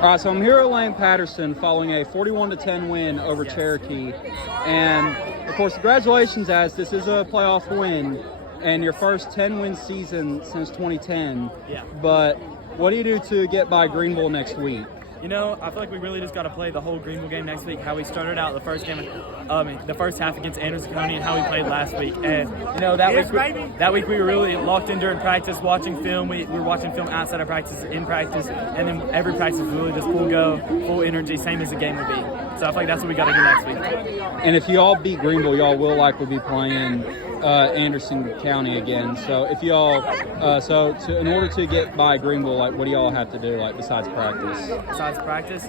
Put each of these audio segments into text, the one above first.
All right, so I'm here at Lane Patterson following a 41-10 win over Cherokee. And, of course, congratulations, as this is a playoff win and your first 10-win season since 2010. Yeah. But what do you do to get by Greenville next week? You know, I feel like we really just got to play the whole Greenville game next week, how we started out the first game, the first half against Anderson County, and how we played last week. And, you know, that week we were really locked in during practice, watching film. We were watching film outside of practice, in practice, and then every practice was really just full go, full energy, same as the game would be. So I feel like that's what we got to do next week. And if you all beat Greenville, y'all will likely be playing Anderson County again. So if y'all, in order to get by Greenville, like, what do y'all have to do, like, besides practice? Besides practice,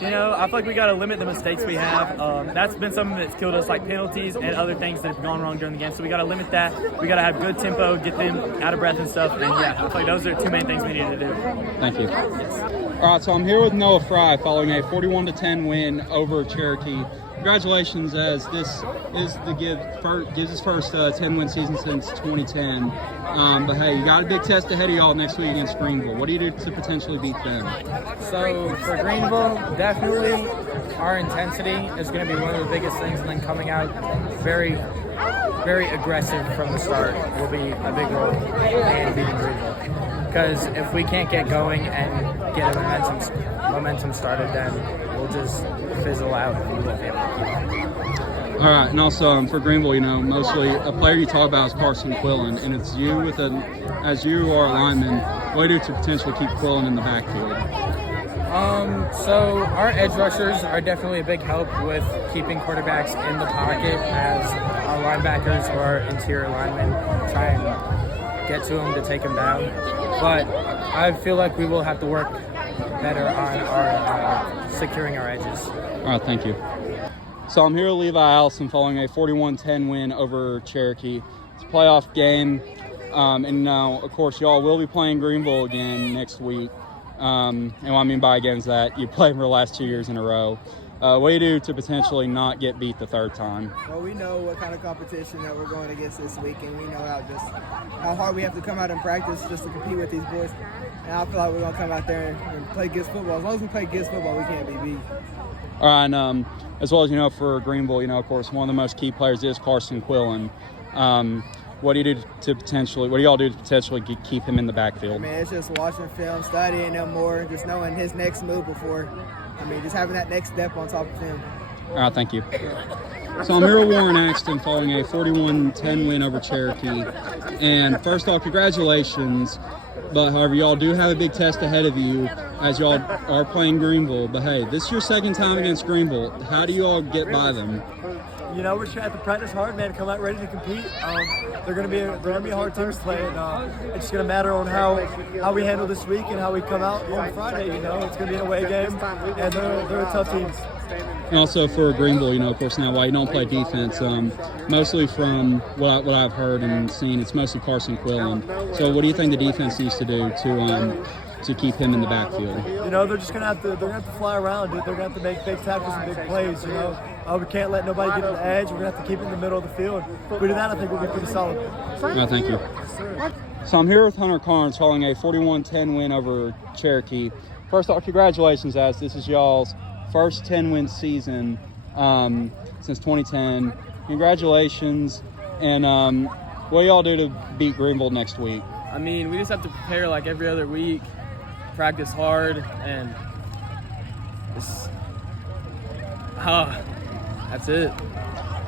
you know, I feel like we got to limit the mistakes we have. That's been something that's killed us, like penalties and other things that have gone wrong during the game. So we got to limit that. We got to have good tempo, get them out of breath and stuff. And yeah, I feel like those are two main things we need to do. Thank you. All right, so I'm here with Noah Fry following a 41-10 win over Cherokee. Congratulations, as this is the Gibbs' first 10-win season since 2010. But hey, you got a big test ahead of y'all next week against Greenville. What do you do to potentially beat them? So for Greenville, definitely our intensity is going to be one of the biggest things, and then coming out very, very aggressive from the start will be a big role in beating Greenville. Because if we can't get going and get a momentum started, then we'll just fizzle out and we won't be able to keep up. All right, and also for Greenville, you know, mostly a player you talk about is Carson Quillen, and it's you as you are a lineman. What do you do to potentially keep Quillen in the backfield? So our edge rushers are definitely a big help with keeping quarterbacks in the pocket, as our linebackers or our interior linemen try and get to him to take him down. But I feel like we will have to work better on our securing our edges. All right, thank you. So I'm here with Levi Allison following a 41-10 win over Cherokee. It's a playoff game, and now, of course, y'all will be playing Greenville again next week. And what I mean by again is that you played for the last 2 years in a row. What do you do to potentially not get beat the third time? Well, we know what kind of competition that we're going against this week, and we know how hard we have to come out and practice just to compete with these boys. And I feel like we're going to come out there and play Gibbs football. As long as we play Gibbs football, we can't be beat. All right, and as well as, you know, for Greenville, you know, of course, one of the most key players is Carson Quillen. What do you do to potentially? What do y'all do to potentially keep him in the backfield? Man, it's just watching film, studying him more, just knowing his next move before. Just having that next step on top of him. All right, thank you. So I'm here with Warren Axton following a 41-10 win over Cherokee. And first off, congratulations. But however, y'all do have a big test ahead of you as y'all are playing Greenville. But hey, this is your second time against Greenville. How do you all get by them? You know, we're just going to have to practice hard, man, come out ready to compete. They're going to be hard teams to play, and it's going to matter on how we handle this week and how we come out on Friday. You know, it's going to be an away game, and they're a tough team. And also for Greenville, you know, of course, now while you don't play defense, mostly from what I've heard and seen, it's mostly Carson Quillen. So what do you think the defense needs to do to keep him in the backfield? You know, they're just going to have to fly around, dude. They're going to have to make big tackles and big plays, you know. We can't let nobody get on the edge. We're going to have to keep it in the middle of the field. If we do that, I think we'll be pretty solid. No, thank you. So I'm here with Hunter Carnes following a 41-10 win over Cherokee. First off, congratulations, as this is y'all's first 10-win season since 2010. Congratulations. And what do y'all do to beat Greenville next week? I mean, we just have to prepare like every other week, practice hard, and just, that's it.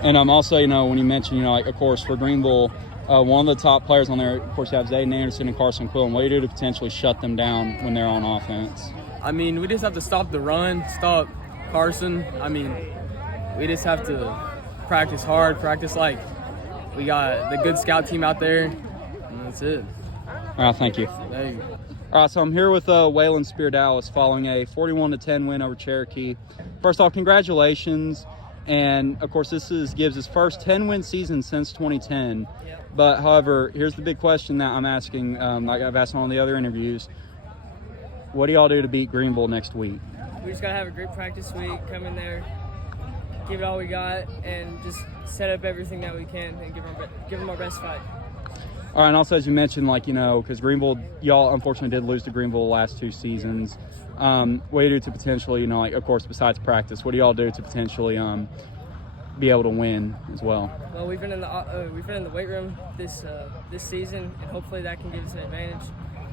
And also, you know, when you mentioned, you know, like, of course, for Greenville, one of the top players on there, of course, you have Zayden Anderson and Carson Quillen. What do you do to potentially shut them down when they're on offense? I mean, we just have to stop the run, stop Carson. I mean, we just have to practice hard, practice like we got the good scout team out there, and that's it. All right, thank you. Thank you. All right, so I'm here with Waylon Spear-Dallas following a 41-10 win over Cherokee. First off, congratulations. And, of course, this is Gibbs' first 10-win season since 2010. But, however, here's the big question that I'm asking, like I've asked in all the other interviews. What do y'all do to beat Greenville next week? We just got to have a great practice week, come in there, give it all we got, and just set up everything that we can and give them our best fight. All right, and also, as you mentioned, like, you know, because Greenville, y'all unfortunately did lose to Greenville the last two seasons. what do you do to potentially, like, of course, besides practice, what do y'all do to potentially be able to win as well? Well, we've been in the weight room this season, and hopefully that can give us an advantage,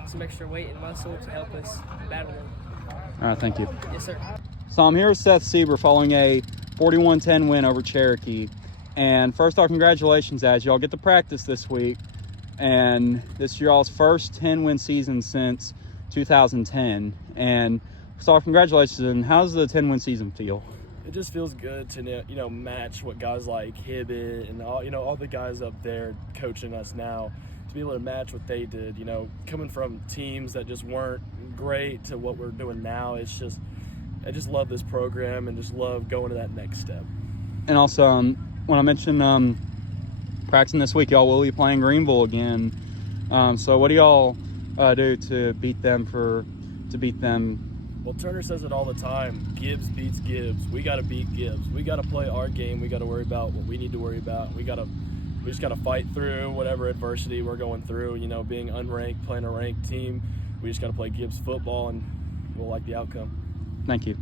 some extra weight and muscle to help us battle them. All right, thank you. Yes, sir. So I'm here with Seth Sieber following a 41-10 win over Cherokee. And first off, congratulations, as y'all get to practice this week. And this is y'all's first 10-win season since 2010. And first off, congratulations. And how does the 10-win season feel? It just feels good to match what guys like Hibbett and all the guys up there coaching us now, to be able to match what they did. Coming from teams that just weren't great to what we're doing now, I just love this program and just love going to that next step. And also, when I mentioned practicing this week, y'all will be playing Greenville again. So what do y'all do to beat them? Well, Turner says it all the time. Gibbs beats Gibbs. We got to beat Gibbs. We got to play our game. We got to worry about what we need to worry about. We just got to fight through whatever adversity we're going through. Being unranked, playing a ranked team, we just got to play Gibbs football, and we'll like the outcome. Thank you.